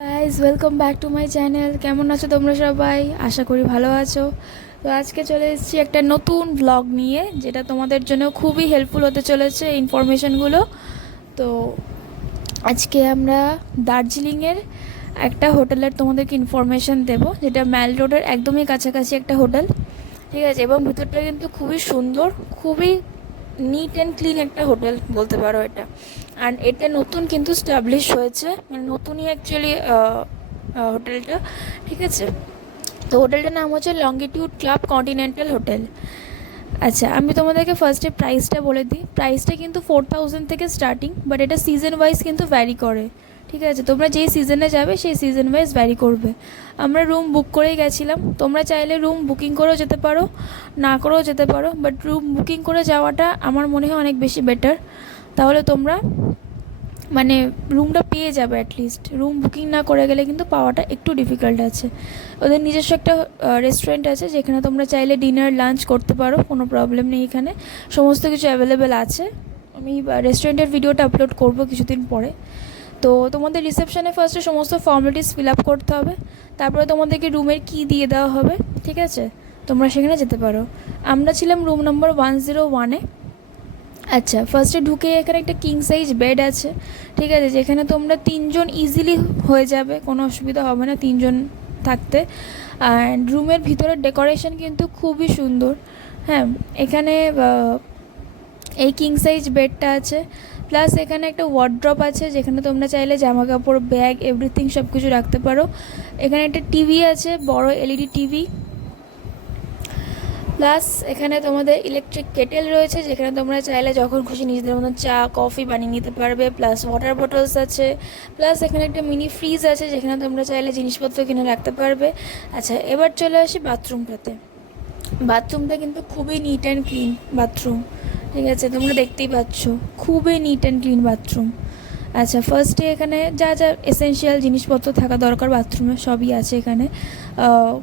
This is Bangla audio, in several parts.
Guys welcome back to my channel. কেমন আছো তোমরা সবাই? আশা করি ভালো আছো। তো আজকে চলে এসেছি একটা নতুন ব্লগ নিয়ে, যেটা তোমাদের জন্য খুবই হেল্পফুল হতে চলেছে ইনফরমেশনগুলো। তো আজকে আমরা দার্জিলিংয়ের একটা হোটেলের তোমাদেরকে ইনফরমেশান দেবো, যেটা ম্যাল রোডের একদমই কাছাকাছি একটা হোটেল, ঠিক আছে। এবং ভিতরটা কিন্তু খুবই সুন্দর, খুবই নিট অ্যান্ড ক্লিন একটা হোটেল বলতে পারো এটা। আর এটা নতুন কিন্তু স্টাবলিশ হয়েছে, মানে নতুনই অ্যাকচুয়ালি হোটেলটা, ঠিক আছে। তো হোটেলটার নাম হচ্ছে লংগিটিউড ক্লাব কন্টিনেন্টাল হোটেল। আচ্ছা, আমি তোমাদেরকে ফার্স্টে প্রাইসটা বলে দিই। প্রাইসটা কিন্তু 4000 থেকে স্টার্টিং, বাট এটা সিজন ওয়াইজ কিন্তু ভ্যারি করে, ঠিক আছে। তোমরা যেই সিজনে যাবে সেই সিজন ওয়াইজ ভ্যারি করবে। আমরা রুম বুক করেই গেছিলাম, তোমরা চাইলে রুম বুকিং করেও যেতে পারো, না করেও যেতে পারো, বাট রুম বুকিং করে যাওয়াটা আমার মনে হয় অনেক বেশি বেটার। তাহলে তোমরা মানে রুমটা পেয়ে যাবে। অ্যাটলিস্ট রুম বুকিং না করে গেলে কিন্তু পাওয়াটা একটু ডিফিকাল্ট আছে। ওদের নিজস্ব একটা রেস্টুরেন্ট আছে, যেখানে তোমরা চাইলে ডিনার লাঞ্চ করতে পারো, কোনো প্রবলেম নেই। এখানে সমস্ত কিছু অ্যাভেলেবেল আছে। আমি রেস্টুরেন্টের ভিডিওটা আপলোড করব কিছুদিন পরে। তো তোমাদের রিসেপশনে ফার্স্টে সমস্ত ফর্মালিটিস ফিল আপ করতে হবে, তারপরে তোমাদেরকে রুমের কি দিয়ে দেওয়া হবে, ঠিক আছে। তোমরা সেখানে যেতে পারো। আমরা ছিলাম রুম নম্বর 101-এ। আচ্ছা, ফার্স্টে ঢুকে এখানে একটা কিং সাইজ বেড আছে, ঠিক আছে, যেখানে তোমরা 3জন ইজিলি হয়ে যাবে, কোনো অসুবিধা হবে না 3জন থাকতে। অ্যান্ড রুমের ভিতরের ডেকোরেশন কিন্তু খুবই সুন্দর। হ্যাঁ, এখানে এই কিং সাইজ বেডটা আছে, প্লাস এখানে একটা ওয়ার্ড্রপ আছে, যেখানে তোমরা চাইলে জামা কাপড়, ব্যাগ, এভরিথিং সব কিছু রাখতে পারো। এখানে একটা টিভি আছে, বড় এলইডি টিভি। প্লাস এখানে তোমাদের ইলেকট্রিক কেটেল রয়েছে, যেখানে তোমরা চাইলে যখন খুশি নিজেদের মতো চা কফি বানিয়ে নিতে পারবে। প্লাস ওয়াটার বটলস আছে। প্লাস এখানে একটা মিনি ফ্রিজ আছে, যেখানে তোমরা চাইলে জিনিসপত্র কিনে রাখতে পারবে। আচ্ছা, এবার চলে আসি বাথরুমটাতে। বাথরুমটা কিন্তু খুবই নিট অ্যান্ড ক্লিন বাথরুম, ঠিক আছে, তোমরা দেখতেই পাচ্ছ, খুবই নিট অ্যান্ড ক্লিন বাথরুম। আচ্ছা, ফার্স্টে এখানে যা যা এসেনশিয়াল জিনিসপত্র থাকা দরকার বাথরুমে সবই আছে এখানে।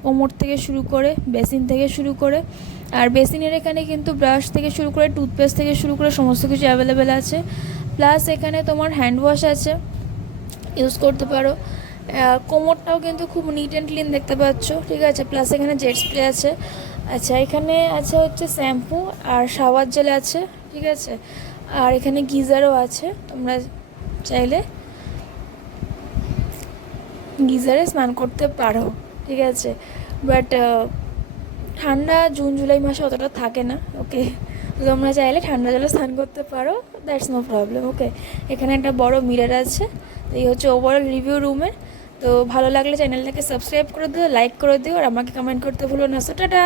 কোমর থেকে শুরু করে, বেসিন থেকে শুরু করে, আর বেসিনের এখানে কিন্তু ব্রাশ থেকে শুরু করে, টুথপেস্ট থেকে শুরু করে সমস্ত কিছু অ্যাভেলেবেল আছে। প্লাস এখানে তোমার হ্যান্ড ওয়াশ আছে, ইউজ করতে পারো। কোমরটাও কিন্তু খুব নিট অ্যান্ড ক্লিন দেখতে পাচ্ছ, ঠিক আছে। প্লাস এখানে জেট স্প্রে আছে। আচ্ছা, এখানে আছে হচ্ছে শ্যাম্পু আর শাওয়ার জেল আছে, ঠিক আছে। আর এখানে গিজারও আছে, তোমরা চাইলে গিজারে স্নান করতে পারো, ঠিক আছে। বাট ঠান্ডা জুন জুলাই মাসে অতটা থাকে না, ওকে। তো তোমরা চাইলে ঠান্ডা জলে স্নান করতে পারো, দ্যাটস নো প্রবলেম, ওকে। এখানে একটা বড় মিরর আছে। তো এই হচ্ছে ওভারঅল রিভিউ রুমের। তো ভালো লাগলে চ্যানেলটাকে সাবস্ক্রাইব করে দিও, লাইক করে দিও, আর আমাকে কমেন্ট করতে ভুলো না। So tata.